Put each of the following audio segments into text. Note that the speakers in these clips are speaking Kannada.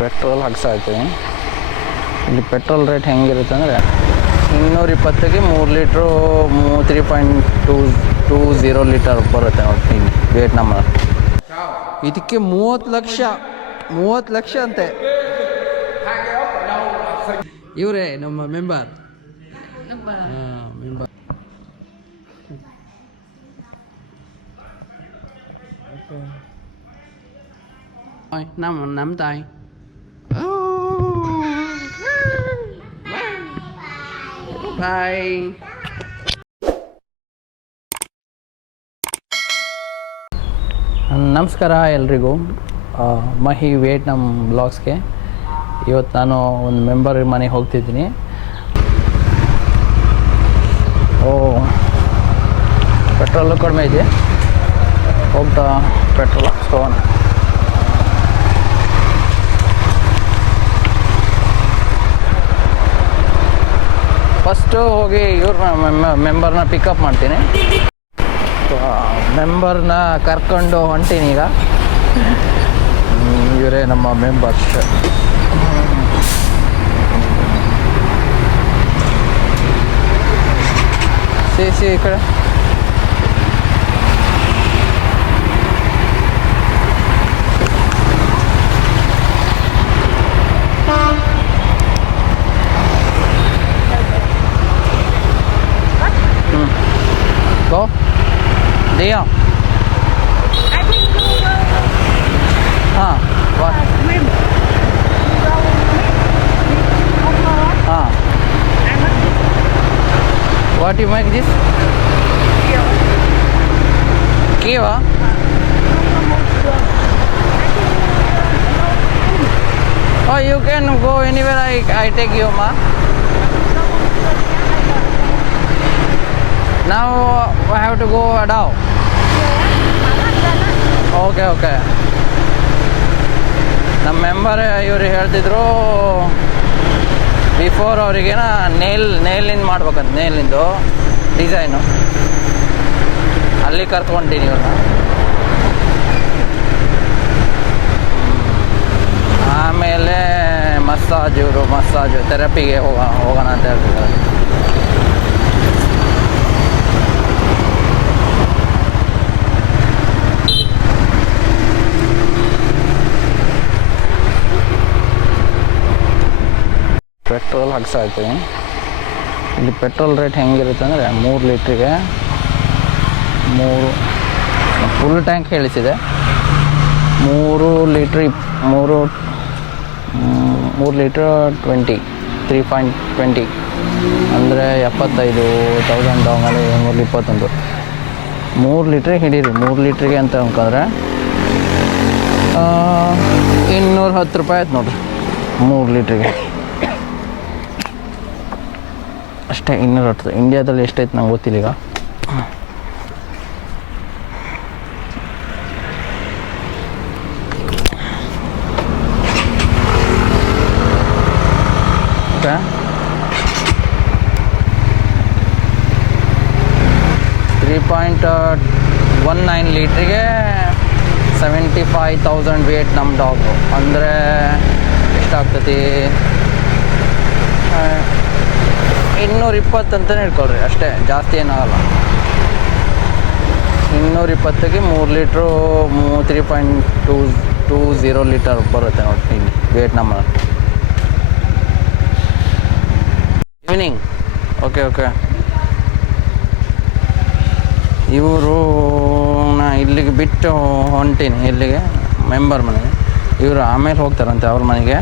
ಪೆಟ್ರೋಲ್ ಹಾಕ್ಸ್ತಾ ಇರ್ತೀನಿ. ಇಲ್ಲಿ ಪೆಟ್ರೋಲ್ ರೇಟ್ ಹೆಂಗಿರುತ್ತೆ ಅಂದರೆ 220ಗೆ 3 ಲೀಟ್ರು 3.20 ಲೀಟರ್ ಬರುತ್ತೆ ನೋಡಿ ಇಲ್ಲಿ ವಿಯೆಟ್ನಾಮಲ್ಲಿ. ಇದಕ್ಕೆ 30 ಲಕ್ಷ ಅಂತೆ. ಇವರೇ ನಮ್ಮ member. Member nắm tay. Bye. ನಮಸ್ಕಾರ ಎಲ್ರಿಗೂ. ಮಹಿ ವಿಯೆಟ್ನಾಮ್ ಬ್ಲಾಗ್ಸ್ಗೆ. ಇವತ್ತು ನಾನು ಒಂದು ಮೆಂಬರ್ ಮನೆಗೆ ಹೋಗ್ತಿದ್ದೀನಿ. ಪೆಟ್ರೋಲು ಕಡಿಮೆ ಇದೆ, ಹೋಗ್ತಾ ಪೆಟ್ರೋಲ್ ಹಾಕ್ಸ್ಕೋಣ. ಫಸ್ಟು ಹೋಗಿ ಇವ್ರನ್ನ ಮೆಂಬರ್ನ ಪಿಕಪ್ ಮಾಡ್ತೀನಿ. ಮೆಂಬರ್ನ ಕರ್ಕೊಂಡು ಹೊಂಟೀನಿ ಈಗ. ಇವರೇ ನಮ್ಮ ಮೆಂಬರ್ಸ್. ಸಿ ಈ ಕಡೆ. Go. Đi không? I think you go. What? Swim. You go I must. What you make this? Kiva? Oh, you can go anywhere. I take you, ma. Now I have to go Adao. Okay. ನಮ್ಮ ಮೆಂಬರ್ ಇವರು ಹೇಳ್ತಿದ್ರು ಬಿಫೋರ್ ಅವರಿಗೇನ ನೇಲಿಂದ ಮಾಡ್ಬೇಕಂತ, ನೇಲಿಂದು ಡಿಸೈನು. ಅಲ್ಲಿ ಕರ್ಕೊಂಡೀನಿ ಇವ್ರನ್ನ. ಆಮೇಲೆ ಮಸಾಜು ಥೆರಪಿಗೆ ಹೋಗೋಣ ಅಂತ ಹೇಳ್ತಿದ್ದಾರೆ. ಪೆಟ್ರೋಲ್ ಹಾಕ್ಸ್ತಾ ಇರ್ತೀನಿ. ಇಲ್ಲಿ ಪೆಟ್ರೋಲ್ ರೇಟ್ ಹೆಂಗಿರುತ್ತೆ ಅಂದರೆ 3 ಲೀಟ್ರಿಗೆ 3 ಫುಲ್ ಟ್ಯಾಂಕ್ ಹೇಳಿಸಿದೆ 3 ಲೀಟ್ರ್ 3.20 ಅಂದರೆ 75,000 ಆಮೇಲೆ 321. 3 ಲೀಟ್ರಿಗೆ ಹಿಡೀರಿ. 3 ಲೀಟ್ರಿಗೆ ಅಂತ ಅನ್ಕೊಂಡ್ರೆ 210 ರೂಪಾಯಿ ಆಯ್ತು ನೋಡಿರಿ 3 ಲೀಟ್ರಿಗೆ ಅಷ್ಟೇ. 210. ಇಂಡಿಯಾದಲ್ಲಿ ಎಷ್ಟೈತೆ ನಂಗೆ ಗೊತ್ತಿಲ್ಲ ಈಗ. ಓಕೆ, 3.19 ಲೀಟ್ರಿಗೆ 75,000 ವಿಯೆಟ್ನಾಮ್ ಡಾಗು ಅಂದರೆ ಎಷ್ಟಾಗ್ತತಿ? 220 ಅಂತಲೇ ಇಟ್ಕೊಳ್ರಿ ಅಷ್ಟೇ, ಜಾಸ್ತಿ ಏನಾಗಲ್ಲ. 220ಗೆ 3 ಲೀಟ್ರು 3.20 ಲೀಟರ್ ಬರುತ್ತೆ ನೋಡಿ ಇಲ್ಲಿ ವಿಯೆಟ್ನಾಮಲ್ಲಿ. ಈವ್ನಿಂಗ್. ಓಕೆ. ಇವರು ನಾ ಇಲ್ಲಿಗೆ ಬಿಟ್ಟು ಹೊಂಟೀನಿ. ಇಲ್ಲಿಗೆ ಮೆಂಬರ್ ಮನೆಗೆ. ಇವರು ಆಮೇಲೆ ಹೋಗ್ತಾರಂತೆ ಅವ್ರ ಮನೆಗೆ.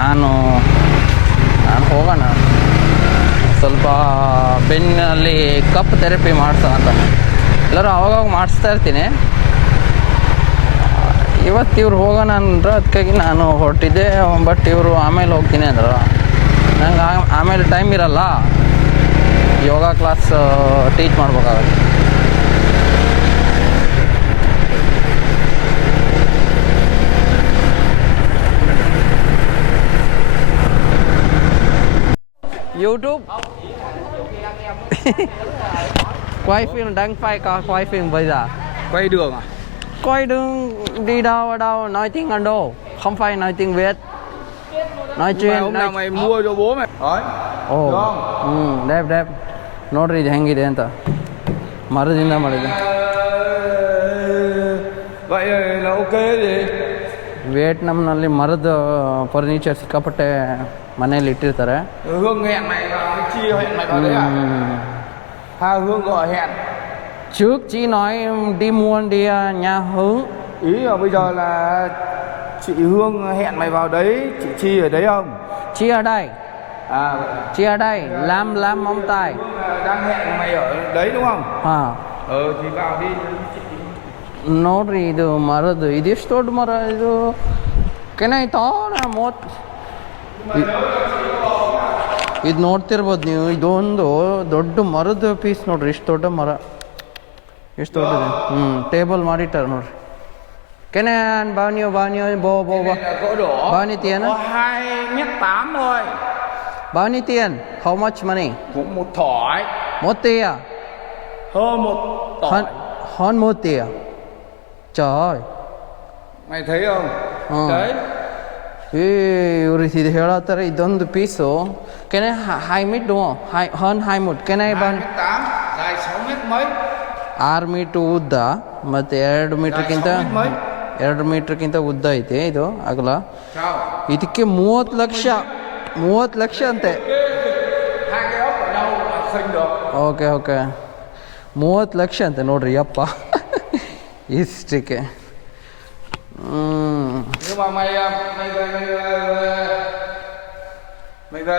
ನಾನು ಹೋಗೋಣ, ಸ್ವಲ್ಪ ಬೆನ್ನಲ್ಲಿ ಕಪ್ ಥೆರಪಿ ಮಾಡ್ಸೋಣ ಅಂತ. ಎಲ್ಲರೂ ಅವಾಗವಾಗ ಮಾಡಿಸ್ತಾ ಇರ್ತೀನಿ. ಇವತ್ತು ಇವ್ರು ಹೋಗೋಣ ಅಂದರು, ಅದಕ್ಕಾಗಿ ನಾನು ಹೊರಟಿದ್ದೆ. ಬಟ್ ಇವರು ಆಮೇಲೆ ಹೋಗ್ತೀನಿ ಅಂದರು. ನಂಗೆ ಆಮೇಲೆ ಟೈಮ್ ಇರಲ್ಲ, ಯೋಗ ಕ್ಲಾಸ್ ಟೀಚ್ ಮಾಡ್ಬೇಕಾಗತ್ತೆ. YouTube quay phim đăng phai quay phim bây giờ quay đường à? quay đường đi đâu ở đâu nói tiếng Ấn Độ. Không phải nói tiếng Việt. Nói chuyện. Hôm nào mày mua cho bố mày. Đấy. ಓ Được ಡ್ಯಾಬ್ ಡ್ಯಾಬ್ ನೋಡ್ರಿ ಇದು ಹೆಂಗಿದೆ ಅಂತ ಮರದಿಂದ ಮಾಡಿದೆ Vậy là ok gì? ವಿಯೆಟ್ನಾಂನಲ್ಲಿ ಮರದ ಫರ್ನಿಚರ್ ಸಿಕ್ಕಾಪಟ್ಟೆ ಮನೇಲಿ ಇಟ್ಟಿರ್ತಾರೆ Hương hẹn mày vào cái chi hẹn mày vào đấy à? Hai Hương gọi hẹn. Trước chị nói đi mua đi nhà Hướng. Ý là bây giờ là chị Hương hẹn mày vào đấy, chị Chi ở đấy không? Chị ở đây. À, Chị ở đây làm móng tay. đang hẹn mày ở đấy đúng không? Thì vào đi. ನೋಡ್ರಿ ಇದು ಮರದ್ದು ಇದೆಷ್ಟು ದೊಡ್ಡ ಮರ ಇದು ಕೆನಾಯ್ತೋ ಇದು ನೋಡ್ತಿರ್ಬೋದು ನೀವು ಇದೊಂದು ದೊಡ್ಡ ಮರದ ಪೀಸ್ ನೋಡ್ರಿ ಇಷ್ಟು ದೊಡ್ಡ ಮರ ಎಷ್ಟು ದೊಡ್ಡದು ಟೇಬಲ್ ಮಾಡಿಟ್ಟಾರ ನೋಡ್ರಿ Canon bao nhiêu bô Gỗ đỏ. bao nhiêu tiền á? Có 2m8 thôi. Bao nhiêu tiền? How much money? Cũng một thỏi. Một tỷ à? Hơn một tỏi. Hơn 1 tỷ à? Trời ơi. Mày thấy không? Đấy. ಇವ್ರು ಇದು ಹೇಳತ್ತಾರೆ ಇದೊಂದು ಪೀಸು ಕೆನೆ 2 ಮೀಟ್ ಹನ್ 2 ಮೀಟ್ ಕೆನೆ ಬಂದು 2m8, dài 6m mấy. 6 metre ಉದ್ದ ಮತ್ತು 2 ಮೀಟರ್ಗಿಂತ 2 ಮೀಟರ್ಗಿಂತ ಉದ್ದ ಐತೆ ಇದು ಆಗಲ್ಲ Sao? ಇದಕ್ಕೆ 30 ಲಕ್ಷ ಅಂತೆ Hai cái ốc ở đâu mà sinh được? Okay 30 lakh ಅಂತೆ ನೋಡ್ರಿ ಯಪ್ಪ ಇಷ್ಟಕ್ಕೆ Nhưng mà mày về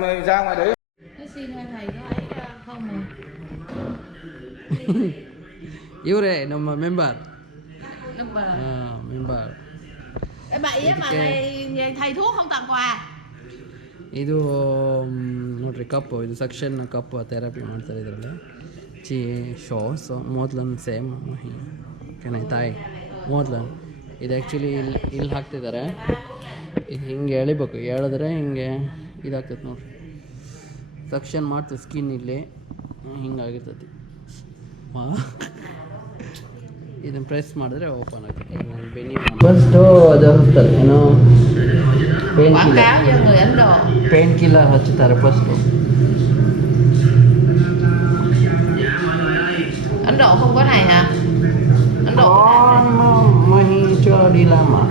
mày ra ngoài đấy. Cái xin hai thầy có ấy không mà. ಇವರೇ ನಮ್ಮ member Đúng rồi. Member Cái bậy á mà thầy thuốc không tặng quà. ಇದು ನೋಡ್ರಿ ಕಪ್ಪು ಇದು ಸಕ್ಷನ್ ಕಪ್ಪು ಥೆರಪಿ ಮಾಡ್ತಾರೆ ಇದರಲ್ಲಿ ಸೊ ಮೋದ್ಲನ್ ಸೇಮ್ ಕೆನಾಯ್ ತಾಯಿ ಮೋದ್ಲನ್ ಇದು ಆ್ಯಕ್ಚುಲಿ ಇಲ್ಲಿ ಹಾಕ್ತಿದ್ದಾರೆ ಇದು ಹಿಂಗೆ ಎಳಿಬೇಕು ಎಳೆದ್ರೆ ಹಿಂಗೆ ಇದಾಗ್ತೈತೆ ನೋಡ್ರಿ ಸಕ್ಷನ್ ಮಾಡ್ತದೆ ಸ್ಕಿನ್ ಇಲ್ಲಿ ಹಿಂಗಾಗಿರ್ತೈತಿ ಇದನ್ನು ಪ್ರೆಸ್ ಮಾಡಿದ್ರೆ ಓಪನ್ ಆಗ್ತದೆ ಬೆನ್ನಿ ಫಸ್ಟು ಅದು ಹಚ್ತಾರೆ ಏನೋ pain Quảng cáo cho người Ấn Độ. Pain killer ಹಚ್ಚುತ್ತಾರೆ first Ấn Độ không có này hả? Ấn Độ Mahi cho đi làm à?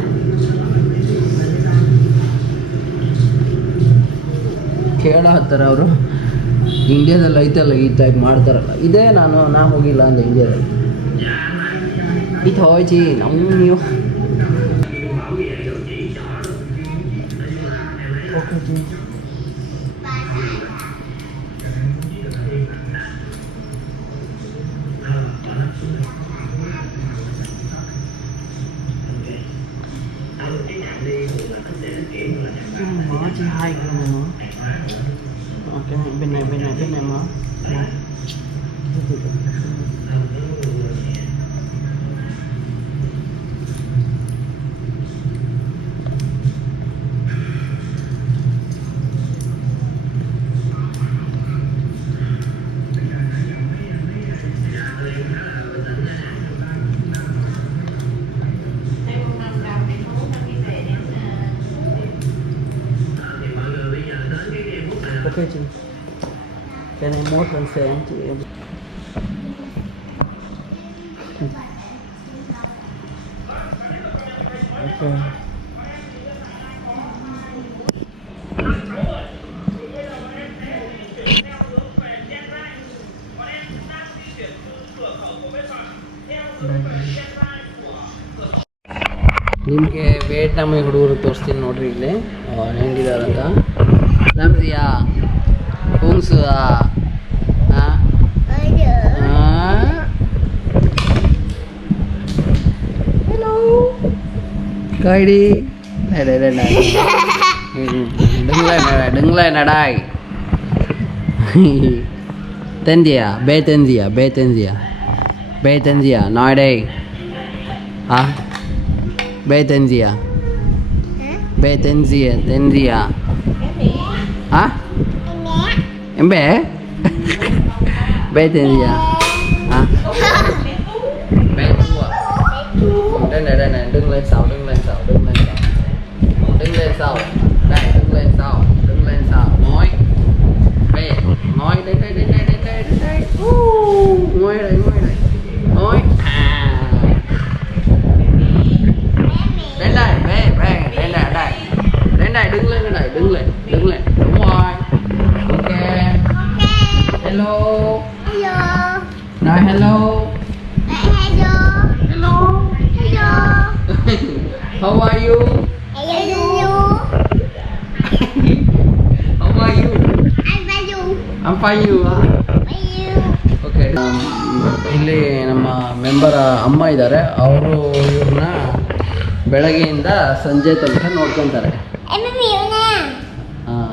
ಕೇಳ ಹತ್ತಾರೆ ಅವರು ಇಂಡಿಯಾದಲ್ಲಿ ಐತಲ್ಲ ಈ ಟೈಪ್ ಮಾಡ್ತಾರಲ್ಲ ಇದೇ ನಾ ಹೋಗಿಲ್ಲ ಅಂದೆ ಇಂಡಿಯಾದಲ್ಲಿ ಇದು ಹೋಯ್ಚಿ ನಮ್ಮ ನೀವು okay G mở chỉ 2 cái này nữa ok bên này mở ok chị cái này mốt lên xe chị em ok ನಿಮಗೆ ವಿಯೆಟ್ನಾಮಿ ಹುಡುಗರು ತೋರಿಸ್ತೀನಿ ನೋಡ್ರಿ ಇಲ್ಲಿ ಹೆಂಗಿದಾರಂತ ನಮ್ದಿಯಾ ಹೂಂಗ್ಸು hello coi đi đây này đứng lên ở đây tên gì à b tên gì à nói đi hả b tên gì à b tên gì à hả em bé bé tên gì à hả bé thua đây này đứng lên sào lên sau. Đây, đứng lên sau. Ngồi. Bè, ngồi đây. Ngồi đây. Ngồi. À. Đến đây, bè, đến đây. Đến đây, đứng lên cái này, đứng lên. Đúng rồi. Ok. Hello. Nói hello. How are you? How are you? I'm fine, you. Okay ಇಲ್ಲಿ ನಮ್ಮ ಮೆಂಬರ್ ಅಮ್ಮ ಇದ್ದಾರೆ. ಅವರು ಇವ್ರನ್ನ ಬೆಳಗ್ಗೆಯಿಂದ ಸಂಜೆ ತನಕ ನೋಡ್ಕೊತಾರೆ. ಹಾಂ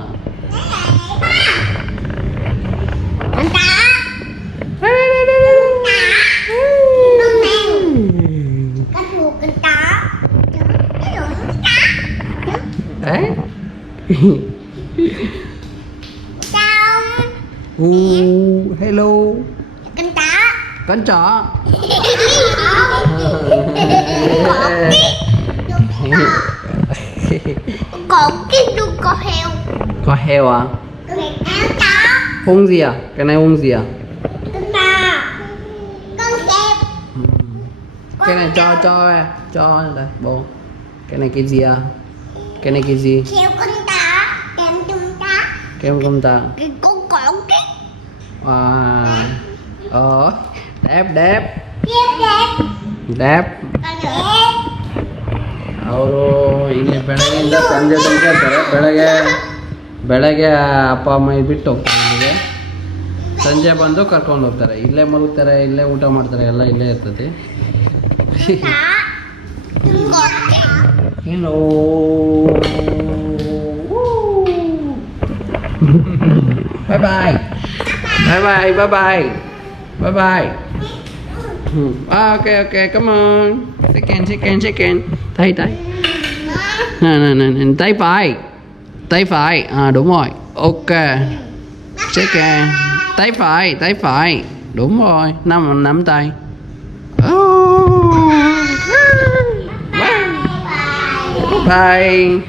hello. Con chó. Có heo à? Hung gì à? Cái này hung gì à? Cái này cho đây bố. Cái này cái gì à? Cái này cái gì? Kem con ta. Wow. Dab ಅವರು ಇಲ್ಲಿ ಬೆಳಗ್ಗೆಯಿಂದ ಸಂಜೆ ತನಕ ಇರ್ತಾರೆ. ಬೆಳಗ್ಗೆ ಅಪ್ಪ ಅಮ್ಮ ಬಿಟ್ಟು ಹೋಗ್ತಾರೆ ಇಲ್ಲಿಗೆ. ಸಂಜೆ ಬಂದು ಕರ್ಕೊಂಡು ಹೋಗ್ತಾರೆ. ಇಲ್ಲೇ ಮಲಗ್ತಾರೆ, ಇಲ್ಲೇ ಊಟ ಮಾಡ್ತಾರೆ, ಎಲ್ಲ ಇಲ್ಲೇ ಇರ್ತದೆ. Hello. Bye bye. Ok, come on. Shake hand. Tay. Nè, tay phải. À đúng rồi. Ok. Shake hand. Tay phải. Đúng rồi. Nắm tay. Bye.